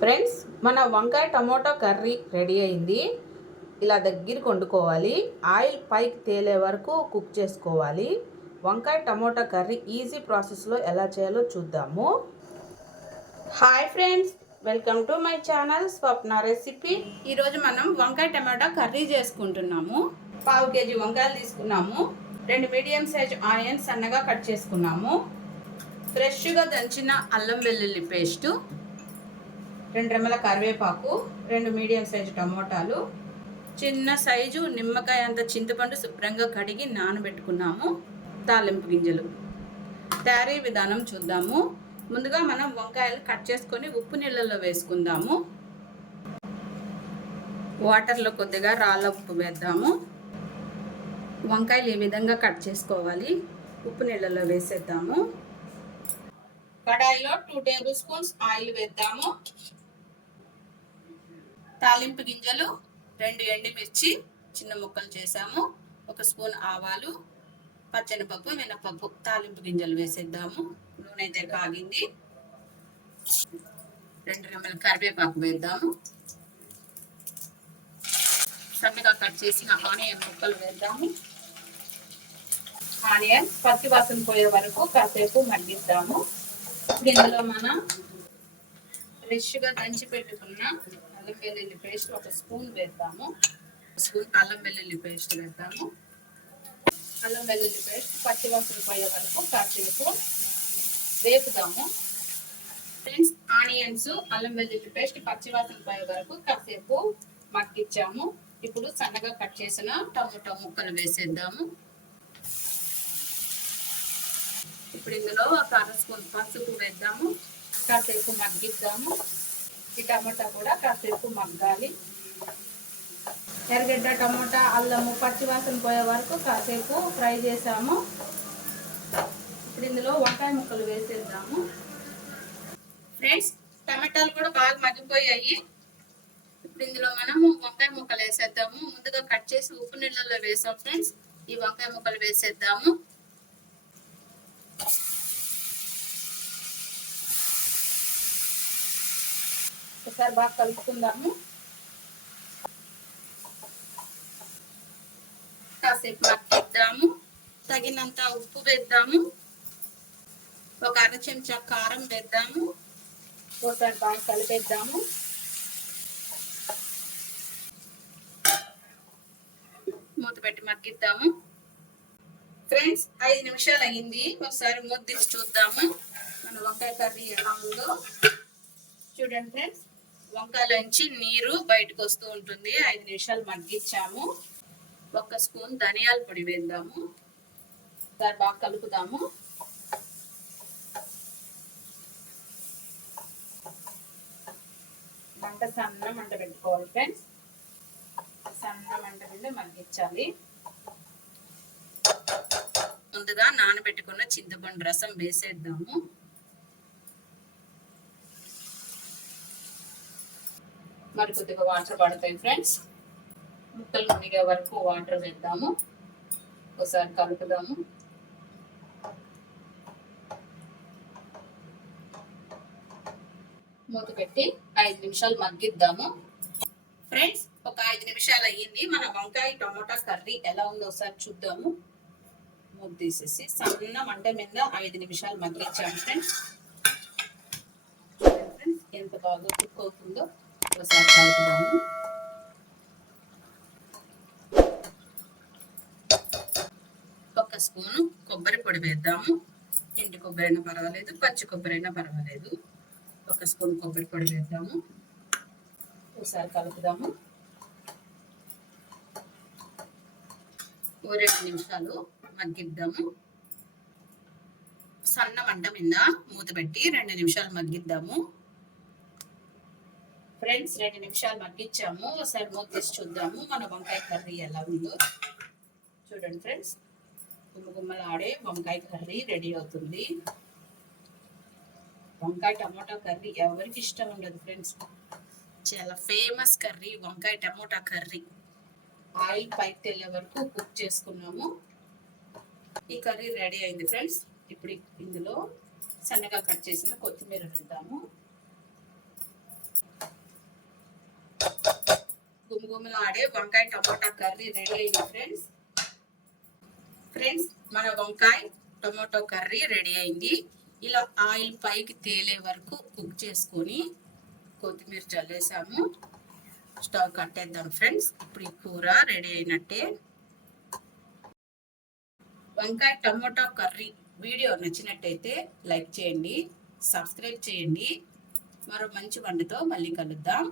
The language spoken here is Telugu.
ఫ్రెండ్స్, మన వంకాయ టమోటా కర్రీ రెడీ అయింది. ఇలా దగ్గరికి వండుకోవాలి. ఆయిల్ పైకి తేలే వరకు కుక్ చేసుకోవాలి. వంకాయ టమోటా కర్రీ ఈజీ ప్రాసెస్లో ఎలా చేయాలో చూద్దాము. Hi friends, welcome to my channel Swapna recipe. ఈరోజు మనం వంకాయ టమాటా కర్రీ చేసుకుంటున్నాము. 1/2 kg వంకాయలు తీసుకున్నాము. 2 మీడియం సైజ్ ఆనియన్స్ సన్నగా కట్ చేసుకున్నాము. ఫ్రెష్గా దంచిన అల్లం వెల్లుల్లి పేస్టు, 2 రెమ్మల కరివేపాకు, 2 మీడియం సైజు టమోటాలు, చిన్న సైజు నిమ్మకాయ అంత చింతపండు శుభ్రంగా కడిగి నానబెట్టుకున్నాము. తాలింపు గింజలు. తయారీ విధానం చూద్దాము. ముందుగా మనం వంకాయలు కట్ చేసుకొని ఉప్పు నీళ్ళల్లో వేసుకుందాము. వాటర్లో కొద్దిగా రాళ్ళ ఉప్పు వేద్దాము. వంకాయలు ఈ విధంగా కట్ చేసుకోవాలి. ఉప్పు నీళ్ళల్లో వేసేద్దాము. కడాయిలో 2 టేబుల్ స్పూన్స్ ఆయిల్ వేద్దాము. తాలింపు గింజలు, 2 ఎండుమిర్చి చిన్న ముక్కలు చేసాము, 1 స్పూన్ ఆవాలు, పచ్చెనపప్పు, మినపప్పు, తాలింపు గింజలు వేసేద్దాము. నూనె అయితే కాగింది. 2 రెమ్మల కరివేపాకు వేద్దాము. సన్నగా కట్ చేసిన ఆనియన్ ముక్కలు వేద్దాము. ఆనియన్ పచ్చి వాసన పోయే వరకు కాసేపు మగ్గిద్దాము. ఇందులో మనం ఫ్రెష్గా దంచి పెట్టుకున్న అల్లం వెల్లుల్లి పేస్ట్ 1 స్పూన్ వేద్దాము. 1 స్పూన్ అల్లం వెల్లుల్లి పేస్ట్ వేద్దాము. అల్లం వెల్లుల్లి పేస్ట్ పచ్చి వాసన పోయే వరకు కాసేపు వేపుదాము. ఫ్రెండ్స్, ఆనియన్స్ అల్లం వెల్లుల్లి పేస్ట్ పచ్చి వాసన పోయే వరకు కాసేపు మగ్గిచ్చాము. ఇప్పుడు సన్నగా కట్ చేసిన టమోటా ముక్కలు వేసేద్దాము. ఇప్పుడు ఇందులో 1 స్పూన్ పసుపు వేద్దాము. కాసేపు మగ్గిద్దాము. ఈ టమోటా కూడా కాసేపు మగ్గాలి. ఎర్రగడ్డ, టమోటా, అల్లము పచ్చివాసన పోయే వరకు కాసేపు ఫ్రై చేసాము. ఇప్పుడు ఇందులో వంకాయ ముక్కలు వేసేద్దాము. ఫ్రెండ్స్, టమాటాలు కూడా బాగా మగ్గిపోయాయి. ఇప్పుడు ఇందులో మనము వంకాయ ముక్కలు వేసేద్దాము. ముందుగా కట్ చేసి ఉప్పు నీళ్ళలో వేసాం ఫ్రెండ్స్. ఈ వంకాయ ముక్కలు వేసేద్దాము. ఒకసారి బాగా కలుపుకుందాము. కాసేపు మగ్గిద్దాము. తగినంత ఉప్పు వేద్దాము. 1 అర చెంచా కారం వేద్దాము. ఒకసారి బాగా కలిపేద్దాము. మూత పెట్టి మగ్గిద్దాము. ఫ్రెండ్స్, 5 నిమిషాలు అయ్యింది. ఒకసారి మూత తీసి చూద్దాము మన వంకాయ కర్రీ ఎలా ఉందో. చూడండి ఫ్రెండ్స్, వంకాయలోంచి నీరు బయటకు వస్తూ ఉంటుంది. 5 నిమిషాలు మగ్గించాము. 1 స్పూన్ ధనియాల పొడి వేద్దాము. ఒకసారి బాగా కలుపుదాము. మంట సన్న మంట పెట్టుకోవాలి ఫ్రెండ్స్. సన్న మంట మీద మగ్గించాలి. ముందుగా నానబెట్టుకున్న చింతపండు రసం వేసేద్దాము. మరి కొద్దిగా వాటర్ పడతాయి ఫ్రెండ్స్. ముక్కలు మునిగే వరకు వాటర్ వేద్దాము. ఒకసారి కలుపుదాము. మూత పెట్టి 5 నిమిషాలు మగ్గిద్దాము. ఫ్రెండ్స్, ఒక 5 నిమిషాలు అయ్యింది. మన వంకాయ టమోటా కర్రీ ఎలా ఉందో ఒకసారి చూద్దాము. మూత తీసేసి సన్న మంట మీద 5 నిమిషాలు మగ్గించాము ఫ్రెండ్స్. ఎంత బాగా కుక్ అవుతుందో ఒకసారి కలుపుదాము. 1 స్పూను కొబ్బరి పొడి వేద్దాము. ఎండు కొబ్బరి అయినా పర్వాలేదు, పచ్చి కొబ్బరి అయినా పర్వాలేదు. 1 స్పూన్ కొబ్బరి పొడి వేద్దాము. ఒకసారి కలుపుదాము. 2 నిమిషాలు మగ్గిద్దాము. సన్న మంట మీద మూత పెట్టి 2 నిమిషాలు మగ్గిద్దాము. ఫ్రెండ్స్, 2 నిమిషాలు మగ్గించాము. ఒకసారి మూత తీసి చూద్దాము మన వంకాయ కర్రీ ఎలా ఉందో. చూడండి ఫ్రెండ్స్, గుమ్మగుమ్మలాడే వంకాయ కర్రీ రెడీ అవుతుంది. వంకాయ టమోటా కర్రీ ఎవరికి ఇష్టం ఉండదు ఫ్రెండ్స్. చాలా ఫేమస్ కర్రీ వంకాయ టమోటా కర్రీ. ఆయిల్ పైకి తేలే వరకు కుక్ చేసుకున్నాము. ఈ కర్రీ రెడీ అయింది ఫ్రెండ్స్. ఇప్పుడు ఇందులో సన్నగా కట్ చేసిన కొత్తిమీర వేద్దాము. గుమగుమలాడే వంకాయ టమోటా కర్రీ రెడీ అయింది ఫ్రెండ్స్ మన వంకాయ టమోటో కర్రీ రెడీ అయింది. ఇలా ఆయిల్ పైకి తేలే వరకు కుక్ చేసుకొని కొత్తిమీర చల్లేసాము. Stove కట్టేద్దాం friends. ఇప్పుడు ఈ కూర రెడీ అయినట్టే. వంకాయ టమోటా కర్రీ వీడియో నచ్చినట్టయితే లైక్ చేయండి, సబ్స్క్రైబ్ చేయండి. మరో మంచి వంటతో మళ్ళీ కలుద్దాం.